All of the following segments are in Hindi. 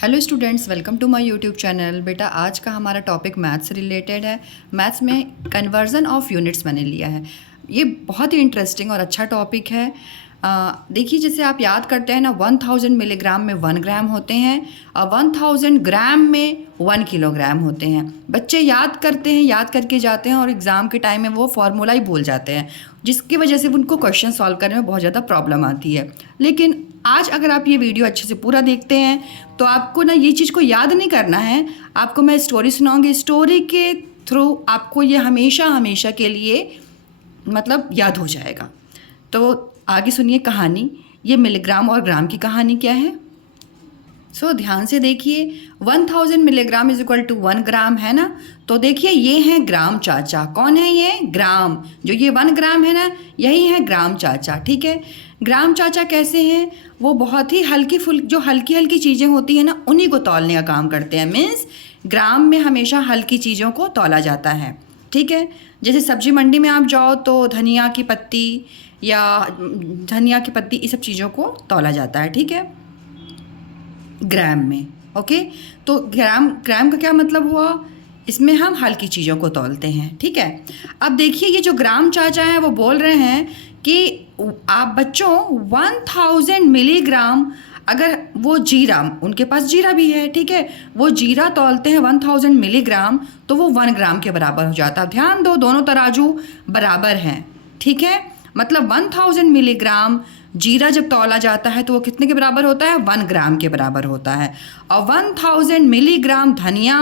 Hello students, welcome to my YouTube channel. बेटा आज का हमारा टॉपिक मैथ्स से रिलेटेड है। मैथ्स में कन्वर्जन ऑफ यूनिट्स मैंने लिया है। ये बहुत ही इंटरेस्टिंग और अच्छा टॉपिक है। देखिए, जैसे आप याद करते हैं ना, 1000 मिलीग्राम में 1 ग्राम होते हैं और 1000 ग्राम में 1 किलोग्राम होते हैं। बच्चे याद करते हैं, याद करके जाते हैं और एग्ज़ाम के टाइम में वो फार्मूला ही भूल जाते हैं, जिसकी वजह से उनको क्वेश्चन सॉल्व करने में बहुत ज़्यादा प्रॉब्लम आती है। लेकिन आज अगर आप ये वीडियो अच्छे से पूरा देखते हैं तो आपको ना ये चीज़ को याद नहीं करना है। आपको मैं स्टोरी सुनाऊंगी, स्टोरी के थ्रू आपको ये हमेशा हमेशा के लिए मतलब याद हो जाएगा। तो आगे सुनिए कहानी। ये मिलीग्राम और ग्राम की कहानी क्या है। ध्यान से देखिए, 1000 मिलीग्राम इज इक्वल टू 1 ग्राम है ना। तो देखिए, ये हैं ग्राम चाचा। कौन है ये? ग्राम। जो ये 1 ग्राम है ना, यही है ग्राम चाचा। ठीक है, ग्राम चाचा कैसे हैं? वो बहुत ही जो हल्की हल्की चीज़ें होती हैं ना, उन्हीं को तौलने का काम करते हैं। मीन्स ग्राम में हमेशा हल्की चीज़ों को तौला जाता है। ठीक है, जैसे सब्जी मंडी में आप जाओ तो धनिया की पत्ती ये सब चीज़ों को तौला जाता है। ठीक है, ग्राम में। ओके, तो ग्राम का क्या मतलब हुआ? इसमें हम हल्की चीज़ों को तौलते हैं। ठीक है, अब देखिए, ये जो ग्राम चाचा हैं वो बोल रहे हैं कि आप बच्चों 1000 मिलीग्राम, अगर वो जीरा, उनके पास जीरा भी है, ठीक है, वो जीरा तौलते हैं 1000 मिलीग्राम, तो वो 1 ग्राम के बराबर हो जाता है। ध्यान दो, दोनों तराजू बराबर हैं। ठीक है, मतलब 1000 मिलीग्राम जीरा जब तौला जाता है तो वो कितने के बराबर होता है? 1 ग्राम के बराबर होता है। और 1000 मिलीग्राम धनिया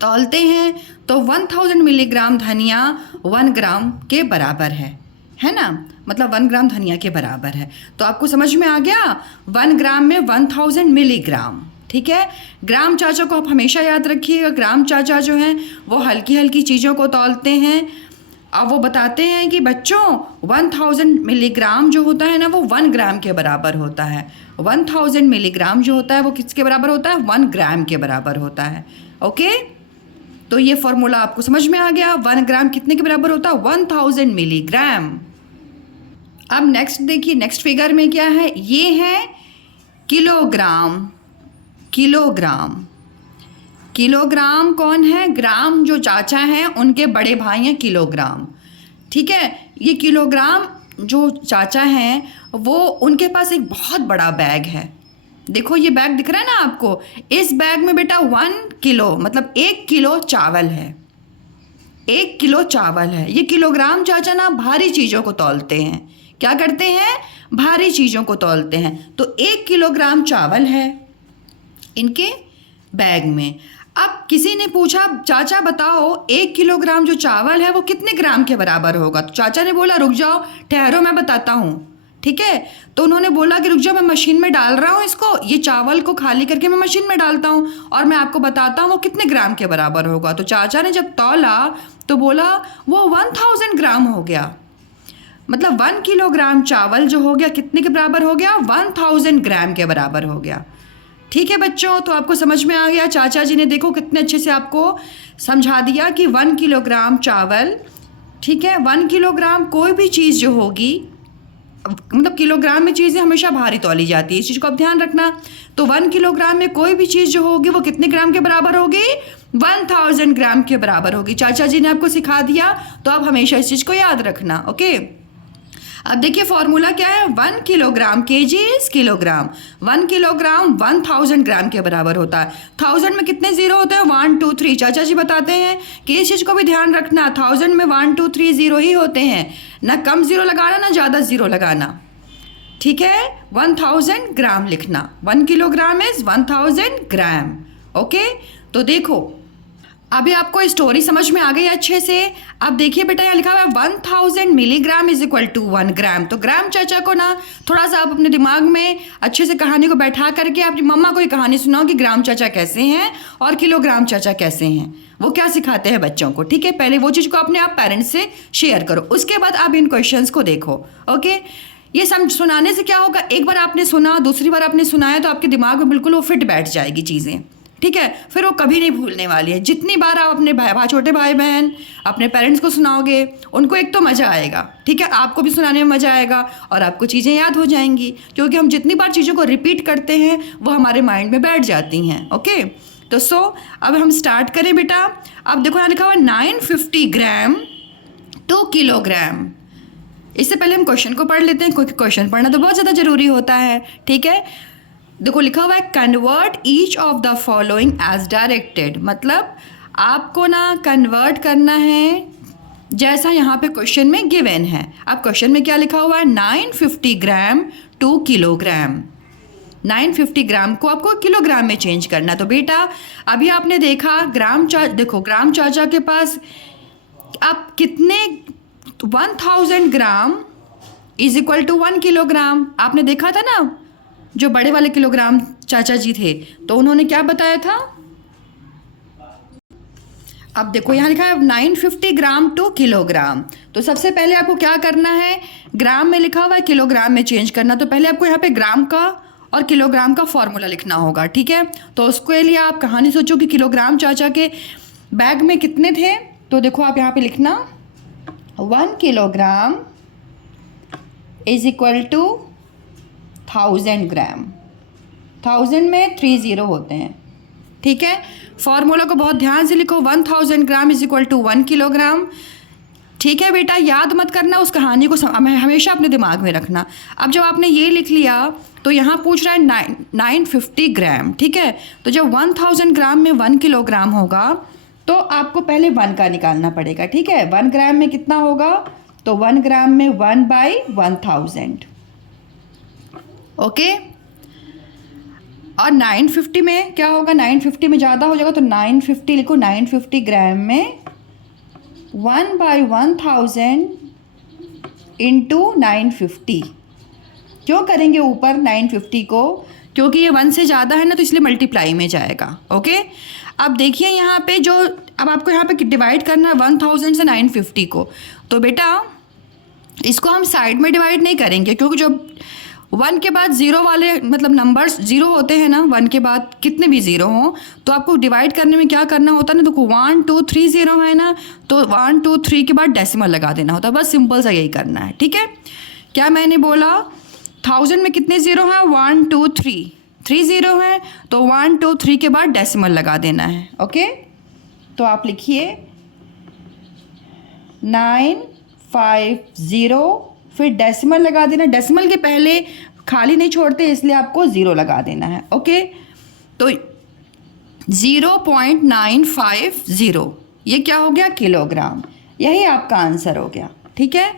तौलते हैं तो 1000 मिलीग्राम धनिया 1 ग्राम के बराबर है ना। मतलब 1 ग्राम धनिया के बराबर है। तो आपको समझ में आ गया, 1 ग्राम में 1000 मिलीग्राम। ठीक है, ग्राम चाचा को आप हमेशा याद रखिएगा। ग्राम चाचा जो हैं वो हल्की हल्की चीज़ों को तौलते हैं। अब वो बताते हैं कि बच्चों 1000 मिलीग्राम जो होता है ना, वो 1 ग्राम के बराबर होता है। 1000 मिलीग्राम जो होता है वो किसके बराबर होता है? 1 ग्राम के बराबर होता है। ओके, तो ये फॉर्मूला आपको समझ में आ गया। 1 ग्राम कितने के बराबर होता है? 1000 मिलीग्राम। अब नेक्स्ट देखिए, नेक्स्ट फिगर में क्या है? ये है किलोग्राम। किलोग्राम कौन है? ग्राम जो चाचा हैं उनके बड़े भाई हैं किलोग्राम। ठीक है, ये किलोग्राम जो चाचा हैं वो, उनके पास एक बहुत बड़ा बैग है। देखो, ये बैग दिख रहा है ना आपको? इस बैग में बेटा 1 किलो मतलब 1 किलो चावल है। 1 किलो चावल है। ये किलोग्राम चाचा ना भारी चीज़ों को तौलते हैं। क्या करते हैं? भारी चीज़ों को तौलते हैं। तो 1 किलोग्राम चावल है इनके बैग में। अब किसी ने पूछा, चाचा बताओ 1 किलोग्राम जो चावल है वो कितने ग्राम के बराबर होगा? तो चाचा ने बोला, रुक जाओ, ठहरो, मैं बताता हूँ। ठीक है, तो उन्होंने बोला कि रुक जाओ, मैं मशीन में डाल रहा हूँ इसको, ये चावल को खाली करके मैं मशीन में डालता हूँ और मैं आपको बताता हूँ वो कितने ग्राम के बराबर होगा। तो चाचा ने जब तौला तो बोला वो 1000 ग्राम हो गया। मतलब 1 किलोग्राम चावल जो हो गया कितने के बराबर हो गया? 1000 ग्राम के बराबर हो गया। ठीक है बच्चों, तो आपको समझ में आ गया। चाचा जी ने देखो कितने अच्छे से आपको समझा दिया कि 1 किलोग्राम चावल। ठीक है, 1 किलोग्राम कोई भी चीज़ जो होगी, मतलब किलोग्राम में चीज़ें हमेशा भारी तौली जाती है, इस चीज़ को आप ध्यान रखना। तो 1 किलोग्राम में कोई भी चीज़ जो होगी वो कितने ग्राम के बराबर होगी? 1000 ग्राम के बराबर होगी। चाचा जी ने आपको सिखा दिया, तो आप हमेशा इस चीज़ को याद रखना। ओके, अब देखिए फॉर्मूला क्या है? 1 kilogram, KG is kilogram. 1 kilogram 1000 ग्राम के बराबर होता है। 1000 में कितने जीरो होते हैं? 1 2 3। चाचा जी बताते हैं कि इस चीज़ को भी ध्यान रखना, 1000 में 1 2 3 जीरो ही होते हैं। ना कम जीरो लगाना, ना ज़्यादा जीरो लगाना। ठीक है, 1000 ग्राम लिखना। 1 किलोग्राम इज 1000 ग्राम। ओके, तो देखो अभी आपको स्टोरी समझ में आ गई अच्छे से। अब देखिए बेटा, यहाँ लिखा हुआ है 1000 मिलीग्राम इज इक्वल टू 1 ग्राम। तो ग्राम चाचा को ना थोड़ा सा आप अपने दिमाग में अच्छे से कहानी को बैठा करके अपनी मम्मा को ये कहानी सुनाओ कि ग्राम चाचा कैसे हैं और किलोग्राम चाचा कैसे हैं, वो क्या सिखाते हैं बच्चों को। ठीक है, पहले वो चीज़ को अपने आप पेरेंट्स से शेयर करो, उसके बाद आप इन क्वेश्चंस को देखो। ओके, ये सुनाने से क्या होगा? एक बार आपने सुना, दूसरी बार आपने सुनाया तो आपके दिमाग में बिल्कुल वो फिट बैठ जाएगी चीज़ें। ठीक है, फिर वो कभी नहीं भूलने वाली है। जितनी बार आप अपने छोटे भाई बहन अपने पेरेंट्स को सुनाओगे, उनको एक तो मज़ा आएगा, ठीक है, आपको भी सुनाने में मज़ा आएगा और आपको चीज़ें याद हो जाएंगी, क्योंकि हम जितनी बार चीज़ों को रिपीट करते हैं वो हमारे माइंड में बैठ जाती हैं। ओके, तो अब हम स्टार्ट करें बेटा। अब देखो यहाँ लिखा हुआ 950 ग्राम टू किलोग्राम। इससे पहले हम क्वेश्चन को पढ़ लेते हैं, क्योंकि क्वेश्चन पढ़ना तो बहुत ज़्यादा ज़रूरी होता है। ठीक है, देखो लिखा हुआ है convert each of the following as directed, मतलब आपको ना कन्वर्ट करना है जैसा यहाँ पे क्वेश्चन में गिवन है। अब क्वेश्चन में क्या लिखा हुआ है, 950 ग्राम टू किलोग्राम। 950 ग्राम को आपको किलोग्राम में चेंज करना। तो बेटा अभी आपने देखा देखो ग्राम चाचा के पास आप कितने 1000 gram is equal to 1 kilogram. आपने देखा था ना, जो बड़े वाले किलोग्राम चाचा जी थे, तो उन्होंने क्या बताया था। अब देखो यहाँ लिखा है 950 ग्राम टू किलोग्राम। तो सबसे पहले आपको क्या करना है, ग्राम में लिखा हुआ है किलोग्राम में चेंज करना। तो पहले आपको यहाँ पे ग्राम का और किलोग्राम का फॉर्मूला लिखना होगा। ठीक है, तो उसके लिए आप कहानी सोचो कि किलोग्राम चाचा के बैग में कितने थे। तो देखो आप यहाँ पे लिखना 1 किलोग्राम इज इक्वल टू 1000 ग्राम। 1000 में 30 होते हैं। ठीक है, फॉर्मूला को बहुत ध्यान से लिखो, 1000 gram is equal to 1 kilogram. ठीक है बेटा, याद मत करना, उस कहानी को हमेशा अपने दिमाग में रखना। अब जब आपने ये लिख लिया तो यहाँ पूछ रहा है 950 ग्राम। ठीक है, तो जब 1000 ग्राम में 1 किलोग्राम होगा तो आपको पहले 1 का निकालना पड़ेगा। ठीक है, 1 ग्राम में कितना होगा, तो 1 ग्राम में 1/1000। ओके, और 950 में क्या होगा, 950 में ज़्यादा हो जाएगा तो 950 लिखो। 950 ग्राम में 1/1000 इंटू 950। क्यों करेंगे ऊपर 950 को, क्योंकि ये 1 से ज़्यादा है ना, तो इसलिए मल्टीप्लाई में जाएगा। ओके, अब देखिए यहाँ पे जो अब आपको यहाँ पे डिवाइड करना है 1000 से 950 को। तो बेटा इसको हम साइड में डिवाइड नहीं करेंगे, क्योंकि जो 1 के बाद 0 वाले मतलब नंबर्स 0 होते हैं ना, 1 के बाद कितने भी 0 हों, तो आपको डिवाइड करने में क्या करना होता है ना, देखो 1 2 3 0 है ना, तो 1 2 3 के बाद डेसिमल लगा देना होता है। बस सिंपल सा यही करना है। ठीक है, क्या मैंने बोला, 1000 में कितने 0 हैं, 1 2 3 0 है, तो 1 2 3 के बाद डेसिमल लगा देना है। ओके, तो आप लिखिए 950, फिर डेसिमल लगा देना। डेसिमल के पहले खाली नहीं छोड़ते, इसलिए आपको 0 लगा देना है। ओके, तो 0.950 ये क्या हो गया, किलोग्राम। यही आपका आंसर हो गया। ठीक है,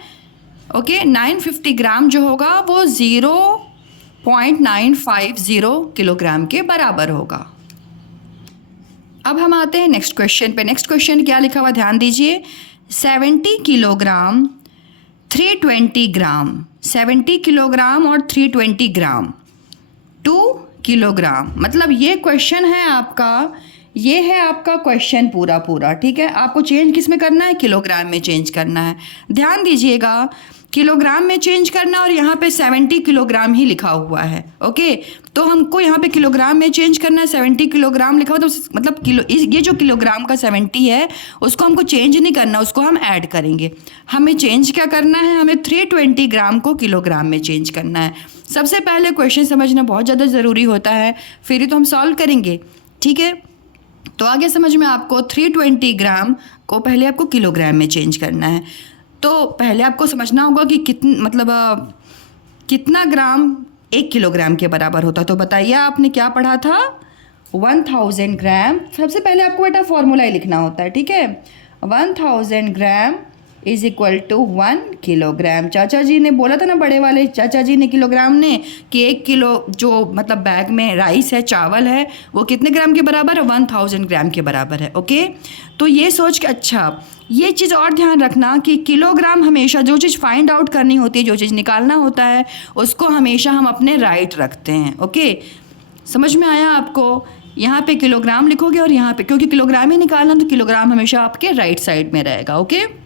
ओके, 950 ग्राम जो होगा वो 0.950 किलोग्राम के बराबर होगा। अब हम आते हैं नेक्स्ट क्वेश्चन पे। नेक्स्ट क्वेश्चन क्या लिखा हुआ, ध्यान दीजिए। 70 किलोग्राम 320 ग्राम, 70 किलोग्राम और 320 ग्राम 2 किलोग्राम, मतलब ये क्वेश्चन है आपका, ये है आपका क्वेश्चन पूरा। ठीक है, आपको चेंज किस में करना है, किलोग्राम में चेंज करना है। ध्यान दीजिएगा, किलोग्राम में चेंज करना, और यहाँ पे 70 किलोग्राम ही लिखा हुआ है। ओके, तो हमको यहाँ पे किलोग्राम में चेंज करना है। 70 किलोग्राम लिखा हुआ, तो मतलब ये जो किलोग्राम का 70 है उसको हमको चेंज नहीं करना, उसको हम ऐड करेंगे। हमें चेंज क्या करना है, हमें 320 ग्राम को किलोग्राम में चेंज करना है। सबसे पहले क्वेश्चन समझना बहुत ज़्यादा ज़रूरी होता है, फिर ही तो हम सॉल्व करेंगे। ठीक है, तो आगे समझ में आपको 320 ग्राम को पहले आपको किलोग्राम में चेंज करना है। तो पहले आपको समझना होगा कि कितना ग्राम 1 किलोग्राम के बराबर होता है। तो बताइए आपने क्या पढ़ा था, 1000 ग्राम। सबसे पहले आपको बेटा फॉर्मूला ही लिखना होता है। ठीक है, 1000 gram is equal to 1 kilogram. चाचा जी ने बोला था ना, बड़े वाले चाचा जी ने किलोग्राम ने, कि 1 किलो जो मतलब बैग में राइस है, चावल है, वो कितने ग्राम के बराबर है, 1000 ग्राम के बराबर है। ओके, तो ये सोच के, अच्छा ये चीज़ और ध्यान रखना कि किलोग्राम हमेशा जो चीज़ फाइंड आउट करनी होती है, जो चीज़ निकालना होता है, उसको हमेशा हम अपने राइट रखते हैं। ओके, समझ में आया आपको। यहाँ पे किलोग्राम लिखोगे और यहाँ पे, क्योंकि किलोग्राम ही निकालना, तो किलोग्राम हमेशा आपके राइट साइड में रहेगा। ओके,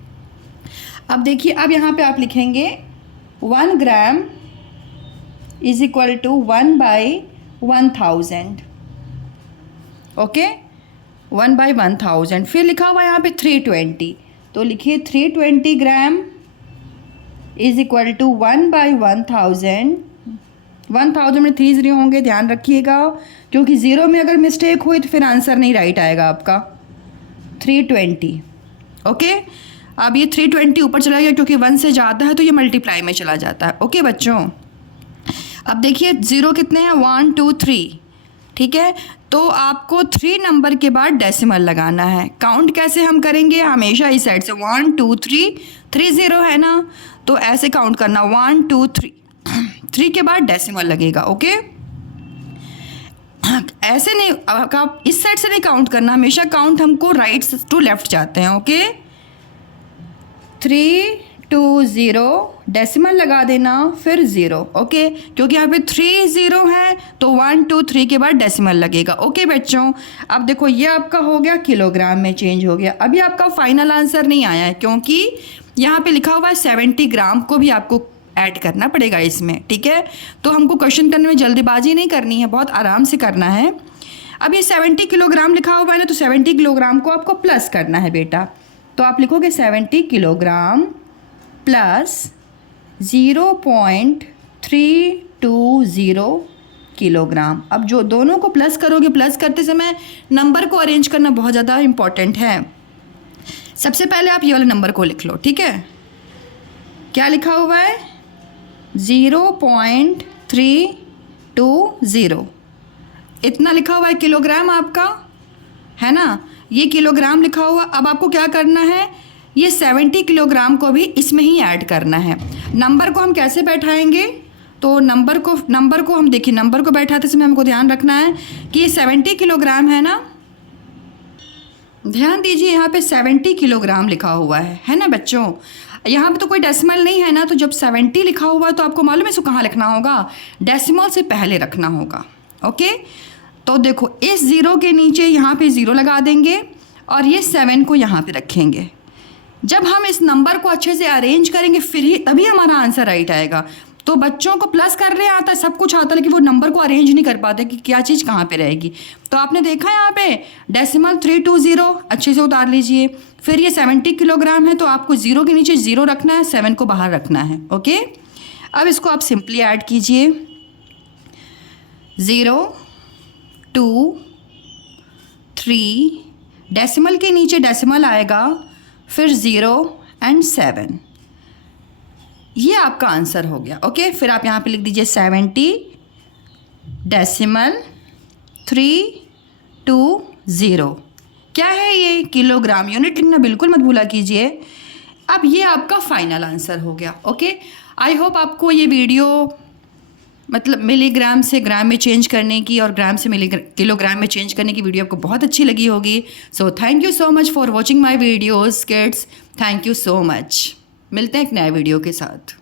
अब देखिए, अब यहाँ पे आप लिखेंगे 1 gram is equal to 1/1000। Okay 1/1000। फिर लिखा हुआ यहाँ पे 320, तो लिखिए 320 ग्राम इज इक्वल टू 1/1000। 1000 में 3 0 होंगे, ध्यान रखिएगा, क्योंकि ज़ीरो में अगर मिस्टेक हुई तो फिर आंसर नहीं राइट आएगा आपका। 320 ओके। अब ये 320 ऊपर चला गया, क्योंकि 1 से ज़्यादा है तो ये मल्टीप्लाई में चला जाता है। ओके बच्चों, अब देखिए ज़ीरो कितने हैं, 1 2 3, ठीक है। तो आपको 3 नंबर के बाद डेसिमल लगाना है। काउंट कैसे हम करेंगे, हमेशा इस साइड से 1 2 3, 3 0 है ना, तो ऐसे काउंट करना 1 2 3, 3 के बाद डेसिमल लगेगा। ओके, ऐसे नहीं, आप इस साइड से नहीं काउंट करना, हमेशा काउंट हमको राइट टू लेफ्ट जाते हैं। ओके 3 2 0 डेसिमल लगा देना, फिर 0। ओके, क्योंकि यहाँ पे 3 0 है तो 1 2 3 के बाद डेसिमल लगेगा। ओके बच्चों, अब देखो ये आपका हो गया किलोग्राम में चेंज हो गया। अभी आपका फाइनल आंसर नहीं आया है, क्योंकि यहाँ पे लिखा हुआ है 70 ग्राम को भी आपको ऐड करना पड़ेगा इसमें, ठीक है। तो हमको क्वेश्चन करने में जल्दीबाजी नहीं करनी है, बहुत आराम से करना है। अब ये 70 किलोग्राम लिखा हुआ है ना, तो 70 किलोग्राम को आपको प्लस करना है बेटा। तो आप लिखोगे 70 किलोग्राम प्लस 0.320 किलोग्राम। अब जो दोनों को प्लस करोगे, प्लस करते समय नंबर को अरेंज करना बहुत ज़्यादा इम्पॉर्टेंट है। सबसे पहले आप ये वाले नंबर को लिख लो, ठीक है। क्या लिखा हुआ है, 0.320, इतना लिखा हुआ है किलोग्राम आपका, है ना, ये किलोग्राम लिखा हुआ। अब आपको क्या करना है, ये 70 किलोग्राम को भी इसमें ही ऐड करना है। नंबर को हम कैसे बैठाएंगे, तो नंबर को हम देखिए, नंबर को बैठाते समय हमको ध्यान रखना है कि ये 70 किलोग्राम है ना, ध्यान दीजिए यहाँ पे 70 किलोग्राम लिखा हुआ है ना बच्चों। यहाँ पे तो कोई डेसिमल नहीं है ना, तो जब 70 लिखा हुआ है तो आपको मालूम है इसको कहाँ लिखना होगा, डेसिमल से पहले रखना होगा। ओके, तो देखो इस 0 के नीचे यहाँ पे 0 लगा देंगे और ये 7 को यहाँ पे रखेंगे। जब हम इस नंबर को अच्छे से अरेंज करेंगे फिर ही तभी हमारा आंसर राइट आएगा। तो बच्चों को प्लस करने आता है, सब कुछ आता है, लेकिन वो नंबर को अरेंज नहीं कर पाते कि क्या चीज़ कहाँ पे रहेगी। तो आपने देखा यहाँ पे डेसिमल 320 अच्छे से उतार लीजिए। फिर ये 70 किलोग्राम है तो आपको 0 के नीचे 0 रखना है, 7 को बाहर रखना है। ओके, अब इसको आप सिंपली ऐड कीजिए, 0 2 3, डेसिमल के नीचे डेसिमल आएगा, फिर 0 एंड 7, ये आपका आंसर हो गया। ओके, फिर आप यहाँ पे लिख दीजिए 70 डेसिमल 320, क्या है ये, किलोग्राम। यूनिट लिखना बिल्कुल मत भूला कीजिए। अब ये आपका फाइनल आंसर हो गया। ओके, आई होप आपको ये वीडियो मतलब मिलीग्राम से ग्राम में चेंज करने की और ग्राम से किलोग्राम में चेंज करने की वीडियो आपको बहुत अच्छी लगी होगी। So thank you so much for watching my videos kids, thank you so much. मिलते हैं एक नए वीडियो के साथ।